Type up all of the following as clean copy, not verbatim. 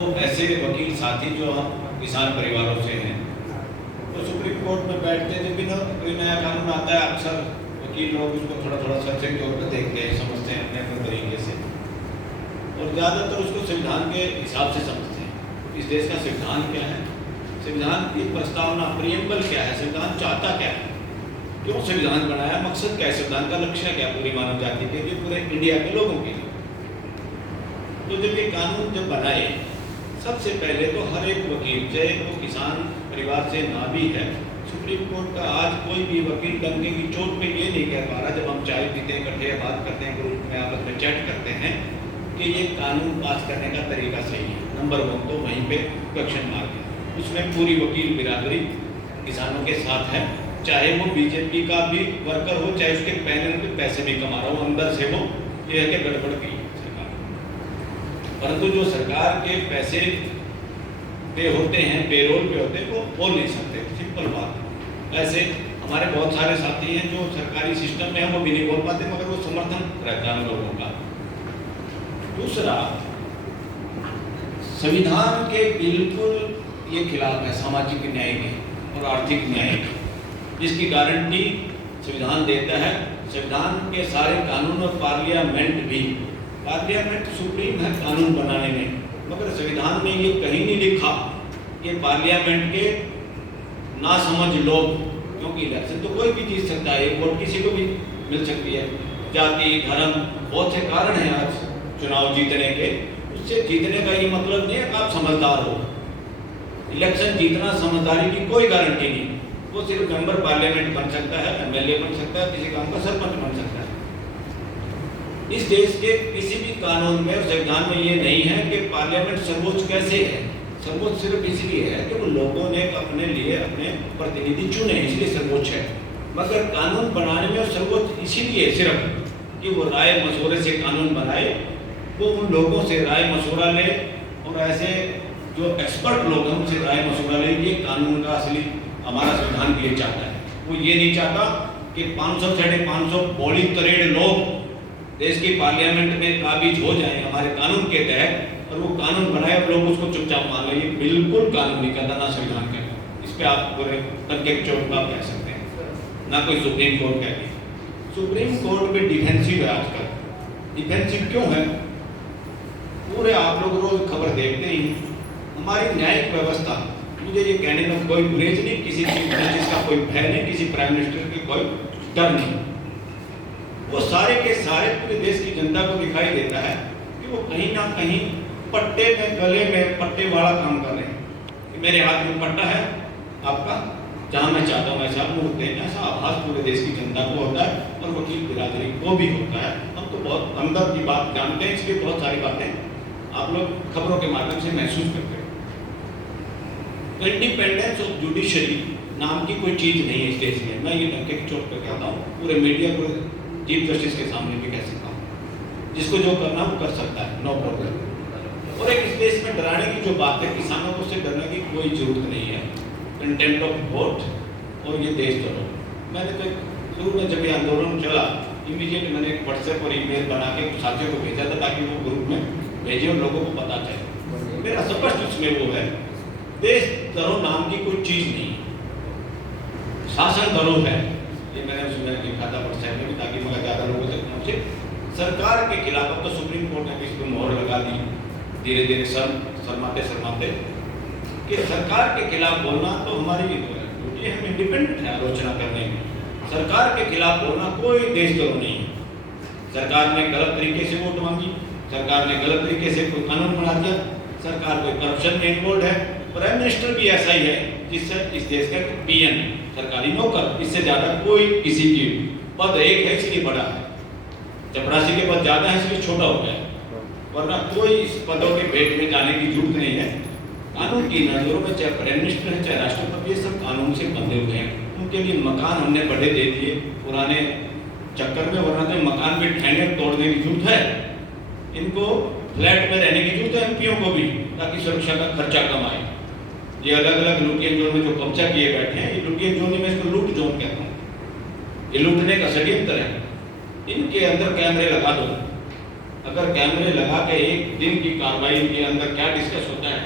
तो ऐसे वकील साथी जो हम किसान परिवारों से हैं, तो सुप्रीम कोर्ट में बैठते जब भी ना कोई नया कानून आता है, अक्सर वकील लोग उसको थोड़ा थोड़ा सर्चे के तौर पर देखते हैं, समझते हैं अपने अपने तरीके से, और ज़्यादातर उसको संविधान के हिसाब से समझते हैं। इस देश का संविधान क्या है, संविधान की प्रस्तावना प्रियम्बल क्या है, संविधान चाहता क्या है, क्यों संविधान बनाया, मकसद क्या है, संविधान का लक्ष्य क्या है पूरी मानव जाति के लिए, पूरे इंडिया के लोगों के लिए। तो जब ये कानून जब बनाए, सबसे पहले तो हर एक वकील, चाहे वो किसान परिवार से ना भी है, सुप्रीम कोर्ट का आज कोई भी वकील डंके की चोट पे ये नहीं कह पा रहा, जब हम चाय पीते हैं, इकट्ठे बात करते हैं, ग्रुप में आपस में चैट करते हैं, कि ये कानून पास करने का तरीका सही है। नंबर 1 तो वहीं पे क्वेश्चन मार्क है। उसमें पूरी वकील बिरादरी किसानों के साथ है, चाहे वो बीजेपी का भी वर्कर हो, चाहे उसके पैनल पे पैसे भी कमा रहा हो, अंदर से वो ये है कि गड़बड़ की परंतु जो सरकार के पैसे पे होते हैं, पेरोल पे होते हैं, वो बोल नहीं सकते, सिंपल बात है। ऐसे हमारे बहुत सारे साथी हैं जो सरकारी सिस्टम में हैं, वो भी नहीं बोल पाते, मगर वो समर्थन रहता है लोगों का। दूसरा, संविधान के बिल्कुल ये खिलाफ है सामाजिक न्याय के और आर्थिक न्याय के, जिसकी गारंटी संविधान देता है। संविधान के सारे कानून और पार्लियामेंट सुप्रीम है कानून बनाने में, मगर संविधान में ये कहीं नहीं लिखा कि पार्लियामेंट के ना समझ लोग, क्योंकि इलेक्शन तो कोई भी जीत सकता है, एक वोट किसी को भी मिल सकती है, जाति धर्म बहुत से कारण हैं आज चुनाव जीतने के, उससे जीतने का ये मतलब नहीं है कि आप समझदार हो। इलेक्शन जीतना समझदारी की कोई गारंटी नहीं, वो सिर्फ मेंबर पार्लियामेंट बन सकता है, एमएलए बन सकता है, किसी काम का सरपंच बन सकता है। इस देश के किसी भी कानून में और संविधान में ये नहीं है कि पार्लियामेंट सर्वोच्च कैसे है। सर्वोच्च सिर्फ इसलिए है कि वो लोगों ने अपने लिए अपने प्रतिनिधि चुने, इसलिए सर्वोच्च है। मगर कानून बनाने में सर्वोच्च इसीलिए सिर्फ कि वो राय मशवरे से कानून बनाए, वो उन लोगों से राय मशवरा ले, और ऐसे जो एक्सपर्ट लोग हैं उनसे राय मशवरा ले। ये कानून का असली हमारा संविधान भी ये चाहता है। वो ये नहीं चाहता कि 500 साढ़े 500 बॉली तरेड़ लोग देश की पार्लियामेंट में काबिज हो जाएं हमारे कानून के तहत, और वो कानून बनाए और लोग उसको चुपचाप मान लें। ये बिल्कुल कानून नहीं करता, ना संविधान कहता। इस पे आप पूरे तनके चोट आप कह सकते हैं, ना कोई सुप्रीम कोर्ट कहती। सुप्रीम कोर्ट में डिफेंसिव है आजकल। डिफेंसिव क्यों है? पूरे आप लोग रोज खबर देखते ही, हमारी न्यायिक व्यवस्था, मुझे ये कहने में कोई गुरेज नहीं, किसी चीज का कोई भय नहीं, किसी प्राइम मिनिस्टर की कोई डर नहीं, वो सारे के सारे पूरे देश की जनता को दिखाई देता है कि वो कहीं ना कहीं पट्टे में, गले में पट्टे वाला काम कर रहे हैं कि मेरे हाथ में पट्टा है आपका, जहां मैं चाहता हूं ऐसा मुड़ देना। ऐसा आभास पूरे देश की जनता को होता है और वकील बिरादरी को भी होता है। हम तो बहुत अंदर की बात जानते हैं, इसलिए बहुत सारी बातें आप लोग खबरों के माध्यम से महसूस करते हैं। तो इंडिपेंडेंस ऑफ जुडिशरी नाम की कोई चीज नहीं है इस देश में। मैं ये डंके की चोट पर कहता हूँ, पूरे मीडिया को, चीफ जस्टिस के सामने भी कह सकता हूँ, जिसको जो करना वो कर सकता है, नो प्रॉब्लम। और एक इस देश में डराने की जो बात है, किसानों को उससे डरने की कोई जरूरत नहीं है। कंटेम्प्ट ऑफ कोर्ट और ये देशद्रोह। मैंने तो शुरू में जब ये आंदोलन चला, इमीडिएट मैंने एक व्हाट्सएप और ईमेल बना के साथियों को भेजा था, ताकि वो ग्रुप में भेजे और लोगों को पता चले। मेरा स्पष्ट उसमें वो है, देशद्रोह नाम की कोई चीज नहीं, शासन द्रोह है। ये मैंने उसमें लिखा था व्हाट्सएप में भी, ताकि मगर ज़्यादा लोगों तक पहुँचे। सरकार के खिलाफ अब तो सुप्रीम कोर्ट ने भी इस पर मोहर लगा दी, धीरे धीरे शर्माते कि सरकार के खिलाफ बोलना तो हमारी ड्यूटी है, हम इंडिपेंडेंट है आलोचना करने में। सरकार के खिलाफ बोलना कोई देशद्रोह नहीं है। सरकार ने गलत तरीके से वोट मांगी, सरकार ने गलत तरीके से कोई कानून बना दिया, सरकार कोई करप्शन में इन्वॉल्व है, प्राइम मिनिस्टर भी ऐसा ही है, जिससे इस देश का पीएम सरकारी नौकर, इससे ज्यादा कोई किसी की पद एक है इसलिए बड़ा है, चपरासी के पद ज्यादा है इसलिए छोटा हो गया, वरना कोई इस पदों के भेंट में जाने की जरूरत नहीं है। कानून की नजरों में चाहे प्राइम मिनिस्टर है, चाहे राष्ट्रपति, ये सब कानून से बंधे हुए हैं। उनके लिए मकान हमने बड़े दे दिए पुराने चक्कर में, वरना तो मकान भी ठहरने तोड़ने की जरूरत है, इनको फ्लैट में रहने की जरूरत है एमपीओ को भी, ताकि सुरक्षा का खर्चा कम आए। ये अलग अलग लुटियन जोन में जो कब्जा किए बैठे हैं, ये लुटियन जोन में इसको लूट जोन कहता हूँ, ये लूटने का षड्यंत्र है। इनके अंदर कैमरे लगा दो, अगर कैमरे लगा के एक दिन की कार्रवाई के अंदर क्या डिस्कस होता है,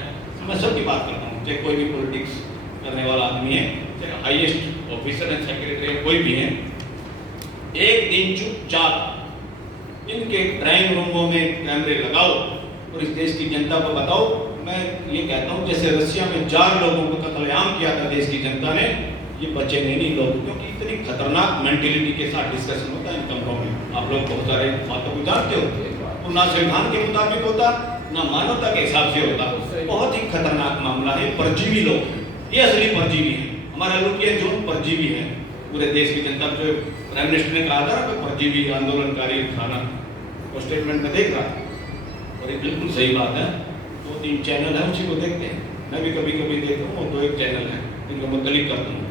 मैं सबकी बात करता हूँ, चाहे कोई भी पॉलिटिक्स करने वाला आदमी है, चाहे हाईएस्ट ऑफिसर है, सेक्रेटरी है, कोई भी है, एक दिन चुपचाप इनके ड्राइंग रूमों में कैमरे लगाओ और इस देश की जनता को बताओ। मैं ये कहता हूँ जैसे रशिया में 4 लोगों को कत्लेआम किया था देश की जनता ने, ये बचेंगे नहीं लोग, क्योंकि इतनी खतरनाक मेंटेलिटी के साथ डिस्कशन होता है इन कमरों में। आप लोग बहुत सारे बातों को जानते हो, तो ना संविधान के मुताबिक होता, ना मानवता के हिसाब से होता। बहुत ही खतरनाक मामला है। परजीवी लोग, ये असली परजीवी है। हमारा लुकियन जोन परजीवी है पूरे देश की जनता। जो प्राइम मिनिस्टर ने कहा था ना, परजीवी आंदोलनकारी खाना, वो स्टेटमेंट में देख रहा था और ये बिल्कुल सही बात है। 2-3 चैनल है, उसी को देखते हैं। मैं भी कभी कभी देखता हूँ, 2-1 चैनल है जिनको मैं क्लिक करता हूँ,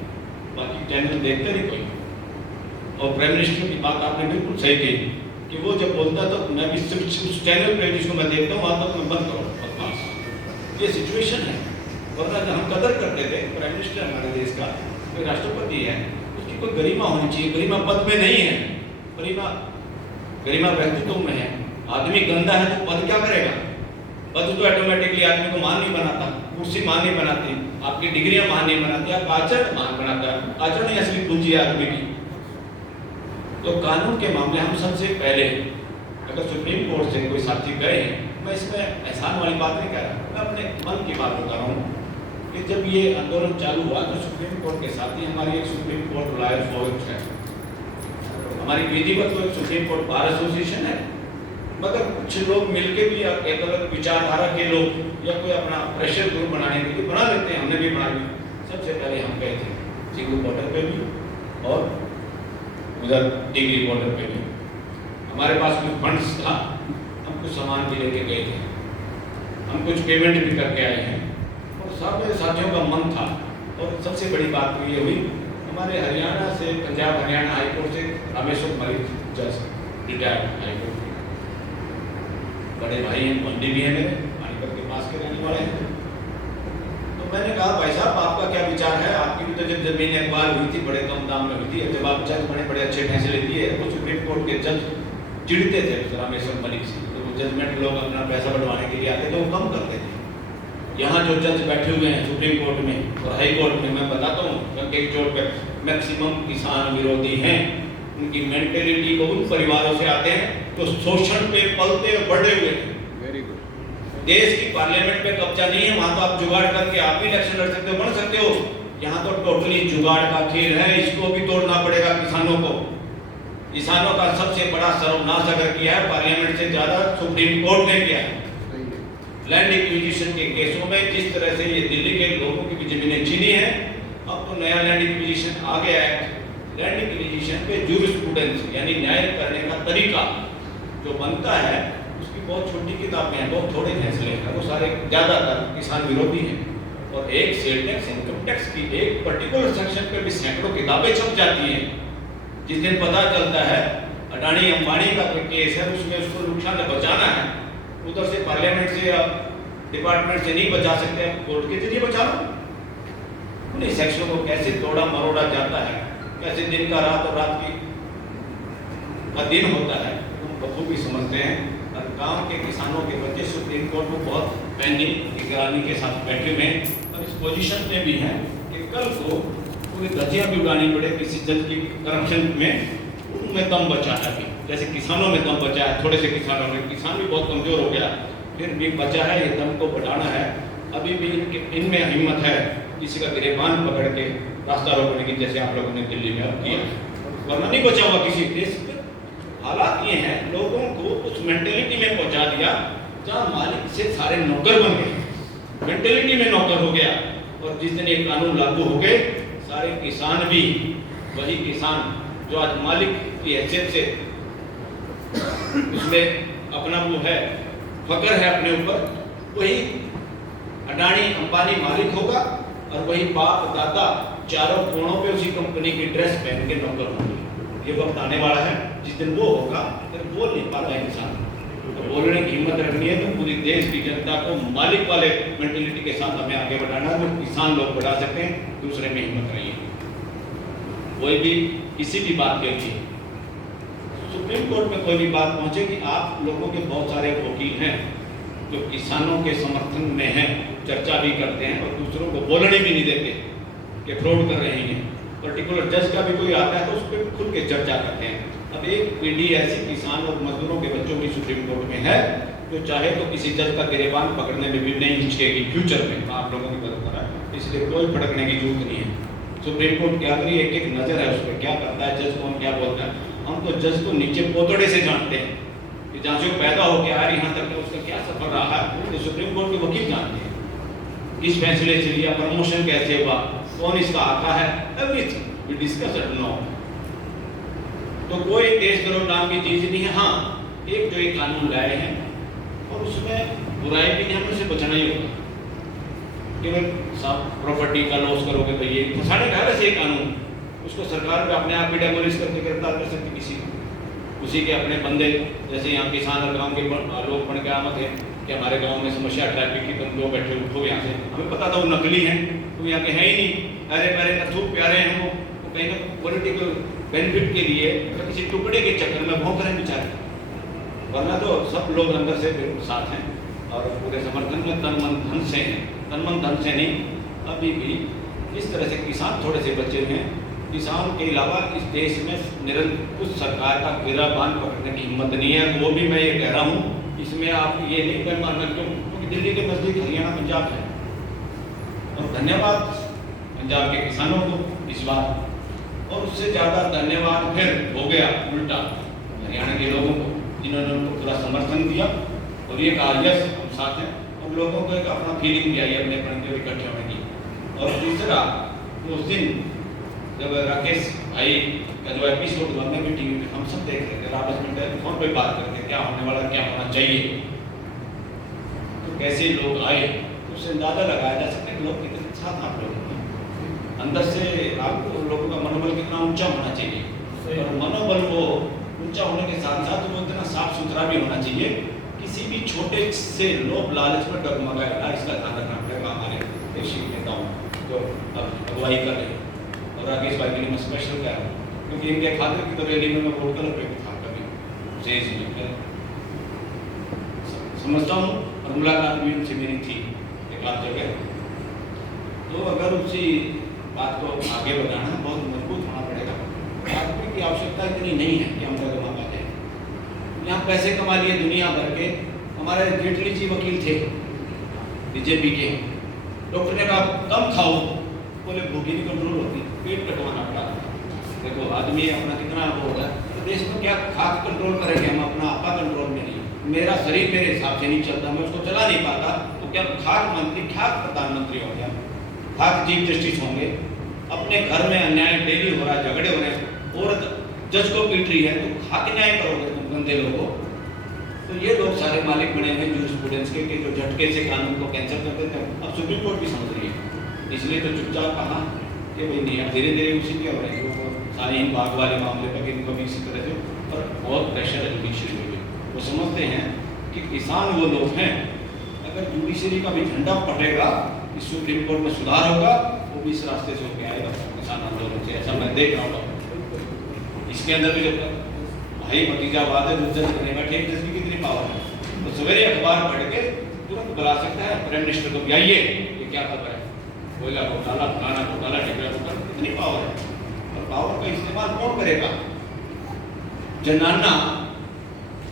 बाकी चैनल देखते नहीं कोई। और प्राइम मिनिस्टर की बात आपने बिल्कुल सही कही कि वो जब बोलता था तो मैं भी सिर्फ उस चैनल पे जिसको मैं देखता हूँ वहाँ तक मैं बंद करो बकवास। ये सिचुएशन है। वरना हम कदर करते थे, प्राइम मिनिस्टर हमारे देश का कोई राष्ट्रपति है, उसकी कोई गरिमा होनी चाहिए। गरिमा पद में नहीं है, गरिमा व्यक्तित्व में है। आदमी गंदा है तो पद क्या करेगा? पद तो ऑटोमेटिकली आदमी को मान नहीं बनाता, कुर्सी मान नहीं बनाती, आपकी डिग्रियां मान नहीं बनाती, आप आचरण मान बनाता है। आचरण ही असली पूंजी है आदमी की। तो कानून के मामले हम सबसे पहले, अगर सुप्रीम कोर्ट से कोई साथी गए, मैं इसमें एहसान वाली बात नहीं कह रहा, मैं अपने मन की बात बता रहा हूँ कि जब ये आंदोलन चालू हुआ तो सुप्रीम कोर्ट के साथी हमारी एक सुप्रीम कोर्ट लॉयर फोरम है, हमारी विधिवत तो एक सुप्रीम कोर्ट बार एसोसिएशन है, मगर कुछ लोग मिलके भी एक अलग विचारधारा के लोग या कोई अपना प्रेशर ग्रुप बनाने के लिए बना लेते हैं। हमने भी बना लिया। सबसे पहले हम गए थे सिंगल बॉर्डर पे भी और उधर डिग्री बॉर्डर पे भी। हमारे पास कुछ फंड्स था, हम कुछ सामान भी लेके गए थे, हम कुछ पेमेंट भी करके आए हैं और सब साथियों का मन था। और सबसे बड़ी बात तो ये हुई, हमारे हरियाणा से, पंजाब हरियाणा हाईकोर्ट से रामेश्वर मलिक जज रिटायर्ड हाईकोर्ट बड़े भाई हैं, मंडी भी है मेरे, पानीपत के पास के रहने वाले हैं। तो मैंने कहा भाई साहब आपका क्या विचार है? आपकी भी तो जब जमीन एक बार हुई थी, बड़े कम दाम में हुई थी, जब आप जज बड़े अच्छे फैसले दिए तो सुप्रीम कोर्ट के जज चिढ़ते थे रामेश्वर मलिक से, तो वो जजमेंट लोग अपना पैसा बढ़वाने के लिए आते थे, वो कम करते थे। यहाँ जो जज बैठे हुए हैं सुप्रीम कोर्ट में और हाई कोर्ट में, मैं बताता हूँ एक जोड़ पे मैक्सिमम किसान विरोधी हैं। उनकी मेंटेलिटी को उन परिवारों से आते हैं तो शोषण पे पलते और बढ़े हुए हैं। Very good. देश की पार्लियामेंट पे कब्जा नहीं है, वहां तो आप जुगाड़ करके आप भी इलेक्शन लड़ सकते हो, बन सकते हो। यहाँ तो टोटली जुगाड़ का खेल है, इसको भी तोड़ना पड़ेगा किसानों को। किसानों का सबसे बड़ा सर्वनाश अगर किया है, पार्लियामेंट से ज्यादा सुप्रीम कोर्ट ने किया है। लैंड एक्विजिशन के केसों में जिस तरह से ये दिल्ली के लोगों की जमीनें छीनी है, अब तो नया लैंड एक्विजिशन आ गया है। लैंड एक्विजिशन पे जूरिस्प्रूडेंस यानी न्याय करने का तरीका जो बनता है, उसकी बहुत छोटी किताबें हैं, बहुत थोड़े फैसले हैं, वो सारे ज़्यादातर किसान विरोधी हैं। और एक सेल टैक्स, इनकम टैक्स की एक पर्टिकुलर सेक्शन पे भी सैकड़ों किताबें छप जाती हैं। जिस दिन पता चलता है अडानी अंबानी का कोई केस है, उसमें उसको नुकसान से बचाना है, उधर से पार्लियामेंट से या डिपार्टमेंट से नहीं बचा सकते, कोर्ट के जरिए बचा लो। उन्हीं सेक्शनों को कैसे तोड़ा मरोड़ा जाता है, कैसे दिन का रात और रात का दिन होता है, हम बखूबी समझते हैं। और गांव के किसानों के बच्चे सुप्रीम कोर्ट में बहुत पेंडिंग निगरानी के साथ बैठे हुए हैं और इस पोजीशन में भी हैं कि कल को पूरी धज्जियां भी उड़ानी पड़े किसी जज की करप्शन में, उनमें दम बचा है। जैसे किसानों में दम बचा है, थोड़े से किसानों में, किसान भी बहुत कमजोर हो गया, फिर भी बचा है, ये दम को बढ़ाना है। अभी भी इनमें हिम्मत है किसी का गिरेबान पकड़ के रास्ता रोकने की, जैसे आप लोगों ने दिल्ली में अब किया, वरना नहीं बचा हुआ किसी देश में। हालात ये हैं, लोगों को उस मेंटेलिटी में पहुंचा दिया जहाँ मालिक से सारे नौकर बन गए, मेंटेलिटी में नौकर हो गया। और जिस दिन ये कानून लागू हो गए, सारे किसान भी वही किसान जो आज मालिक की हैसियत से उसमें अपना वो है, फक्र है अपने ऊपर, वही अडानी अंबानी मालिक होगा और वही बाप दादा चारों कोणों पे उसी कंपनी की ड्रेस पहन के नौकर होंगे। ये वक्त आने वाला है जिस दिन वो होगा, फिर बोल नहीं पाता इंसान। तो बोलने की हिम्मत रखनी है तो पूरी देश की जनता को मालिक वाले मेंटेलिटी के साथ हमें आगे बढ़ाना है, जो किसान लोग बढ़ा सकते हैं, दूसरे में हिम्मत रही है। कोई भी किसी भी बात के लिए सुप्रीम कोर्ट में कोई भी बात पहुंचे कि आप लोगों के बहुत सारे वकील हैं जो किसानों के समर्थन में हैं, चर्चा भी करते हैं और दूसरों को बोलने भी नहीं देते कि फ्रॉड कर रहे हैं। पर्टिकुलर जज का भी कोई आता है तो उस पर खुल के चर्चा करते हैं। अब एक पीढ़ी ऐसी किसान और मजदूरों के बच्चों की सुप्रीम कोर्ट में है जो चाहे तो किसी जज का गिरेबान पकड़ने में भी नहीं हिचकेगी फ्यूचर में। आप लोगों की मदद करा, इसलिए कोई भड़कने की जरूरत नहीं है। सुप्रीम कोर्ट क्या करिए, एक एक नजर है उस पर, क्या करता है जज, कौन क्या बोलता है। हम तो जज को नीचे पोतड़े से जानते हैं कि जहाँ से पैदा हो के आ रही यहाँ तक उसका क्या सफर रहा है, तो सुप्रीम कोर्ट के वकील जानते हैं। किस फैसले से लिया, प्रमोशन कैसे हुआ, कौन इसका आता है, everything we discuss it now. तो कोई देशद्रोह नाम की चीज नहीं है। हाँ, एक जो एक कानून लाए हैं और उसमें बुराई भी नहीं, हमें उसे बचाना ही होगा। केवल सब प्रॉपर्टी का लॉस करोगे तो ये फंसाने का है वैसे ये कानून, उसको सरकार पे अपने आप ही डेमोलिश करके गिरफ्तार कर सकती किसी को, उसी के अपने बंदे। जैसे यहाँ किसान और गाँव के लोग बन के आमद है कि हमारे गाँव में समस्या ट्रैफिक की, तुम लोग बैठे उठो यहाँ से, हमें पता था वो नकली हैं, तो यहाँ के है ही नहीं, अरे मेरे नथुक प्यारे हैं वो कहीं ना पॉलिटिकल बेनिफिट के लिए तो किसी टुकड़े के चक्कर में भौंक रहे बेचारे, वरना तो सब लोग अंदर से साथ हैं और पूरे समर्थन में तन मन धन से हैं। तन मन धन से नहीं, अभी भी इस तरह से किसान थोड़े से बचे हैं। किसान के अलावा इस देश में निरंकुश सरकार का गिराबान पकड़ने की हिम्मत नहीं है। वो भी मैं ये कह रहा हूँ, इसमें आप ये नहीं कर मानना क्योंकि दिल्ली के नजदीक हरियाणा पंजाब है। और धन्यवाद पंजाब के किसानों को इस बार, और उससे ज़्यादा धन्यवाद फिर हो गया उल्टा हरियाणा के लोगों को जिन्होंने उनको पूरा समर्थन दिया और ये कहा यस हम साथ हैं, और लोगों को एक अपना फीलिंग भी आई अपने अपने इकट्ठे होने की। और तीसरा, उस दिन जब राकेश भाई का जो एपिसोड हुआ, मैं भी टीवी पे, हम सब देख रहे थे, आपस में टेलीफोन पे बात करते क्या होने वाला, क्या होना चाहिए, तो कैसे लोग आए, उससे अंदाजा लगाया जा सकता है लोग कितने साथ आप लोग अंदर से, आपको लोगों का मनोबल कितना ऊंचा होना चाहिए। और मनोबल वो ऊंचा होने के साथ साथ वो इतना साफ सुथरा भी होना चाहिए, किसी भी छोटे से लोभ लालच में डगमगाएगा, इसका ध्यान रखना पड़ेगा हमारे देशी नेताओं जो अब अगुवाई कर रहे हैं। और राकेश भाई के लिए मैं स्पेशल कह रहा हूँ क्योंकि इनके खातिर की तो रैली में मैं वोट कलर पे भी था कभी मुझे समझता हूँ, और मुलाकात भी उनसे मेरी थी एक आध जगह। तो अगर उसी बात को आगे बढ़ाना बहुत मजबूत होना पड़ेगा। आदमी की आवश्यकता इतनी नहीं है कि हम डगमा पा जाए, यहाँ पैसे कमा लिए दुनिया भर के। हमारे जेटली जी वकील थे बीजेपी के, डॉक्टर ने कहा कम खाओ, बोले भूखी नहीं कंट्रोल होती, पेट कटवाना पड़ा। देखो आदमी अपना कितना वो होता है, तो देश में क्या खाक कंट्रोल करेंगे हम, अपना आपा कंट्रोल में नहीं। मेरा शरीर मेरे हिसाब से नहीं चलता, मैं उसको चला नहीं पाता, तो क्या खाक मंत्री, खाक प्रधानमंत्री हो गया, खाक चीफ जस्टिस होंगे। अपने घर में अन्याय डेली हो रहा है, झगड़े हो रहे हैं, औरत जज को पीट रही है, तो खाक न्याय करोगे तुम गंदे लोगों। तो ये लोग सारे मालिक बने हैं जूरिस्प्रूडेंस के जो झटके से कानून को कैंसिल कर देते हैं। अब सुप्रीम कोर्ट भी समझ रही है, इसलिए तो चुपचाप कहा कि भाई नहीं, अब धीरे धीरे उसी के हो रहे हैं शाहीन बाग वाले मामले पर, इनको भी इसी तरह से, और बहुत प्रेशर है जुडिशरी में भी। वो समझते हैं कि किसान वो लोग हैं, अगर जुडिशरी का भी झंडा पड़ेगा, इस सुप्रीम कोर्ट में सुधार होगा, वो भी इस रास्ते से होकर आएगा किसान आंदोलन से, ऐसा मैं देख रहा हूँ। इसके अंदर भी जब भाई भतीजावाद है, जज करने बैठे, जज की कितनी पावर है, तो सवेरे अखबार पढ़ के तुरंत बुला सकता है प्राइम मिनिस्टर को, आइए ये क्या खबर है, कोयला घोटाला, फलाना घोटाला, टिकरा घोटाला, कितनी पावर है। और पावर का इस्तेमाल कौन करेगा, जनाना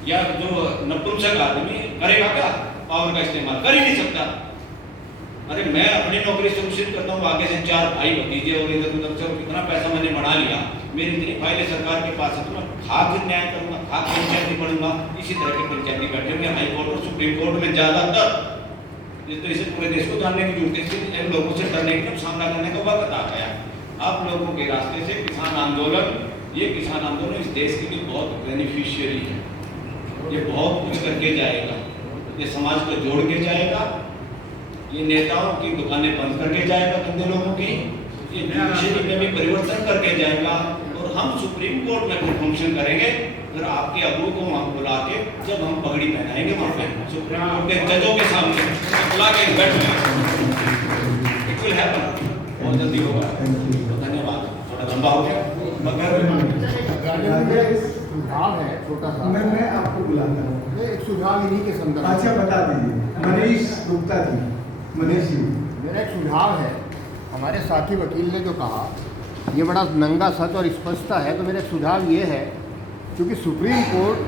या जो नपुंसक आदमी करेगा क्या पावर का इस्तेमाल? कर ही नहीं सकता। अरे मैं अपनी नौकरी से घोषित करता हूँ, आगे से 4 भाई भतीजे और इधर उधर से कितना पैसा मैंने बढ़ा लिया, मेरी इतनी फाइलें सरकार के पास है, तो मैं खाक न्याय करूंगा, खाक पंचायती पढ़ूंगा। इसी तरह के पंचायती बैठे होंगे हाई कोर्ट और सुप्रीम कोर्ट में ज्यादातर, तो इसे पूरे देश को जानने की जरूरत है, इन लोगों से डरने का सामना करने का वक्त आ गया। आप लोगों के रास्ते से किसान आंदोलन, ये किसान आंदोलन इस देश के लिए बहुत बेनिफिशियरी है, ये बहुत कुछ करके जाएगा, ये समाज को जोड़ के जाएगा, ये नेताओं की दुकानें बंद करके जाएगा गंदे लोगों की, ये जुडिशरी में भी परिवर्तन करके जाएगा। और हम सुप्रीम कोर्ट में फिर फंक्शन करेंगे, फिर आपके अबू को वहाँ बुला के जब हम पगड़ी पहनाएंगे वहाँ पे सुप्रीम कोर्ट के जजों के सामने बुला के बैठेंगे, इट विल हैपन, बहुत जल्दी होगा। धन्यवाद, थोड़ा लंबा हो गया मगर सुझाव है छोटा सा। मैं आपको बुलाता हूँ। एक सुझाव इन्हीं के संदर्भ में। अच्छा बता दीजिए। मनीष गुप्ता जी, मनीष जी। मेरा एक सुझाव है, हमारे साथी वकील ने जो कहा ये बड़ा नंगा सच और स्पष्टता है, तो मेरा एक सुझाव ये है, क्योंकि सुप्रीम कोर्ट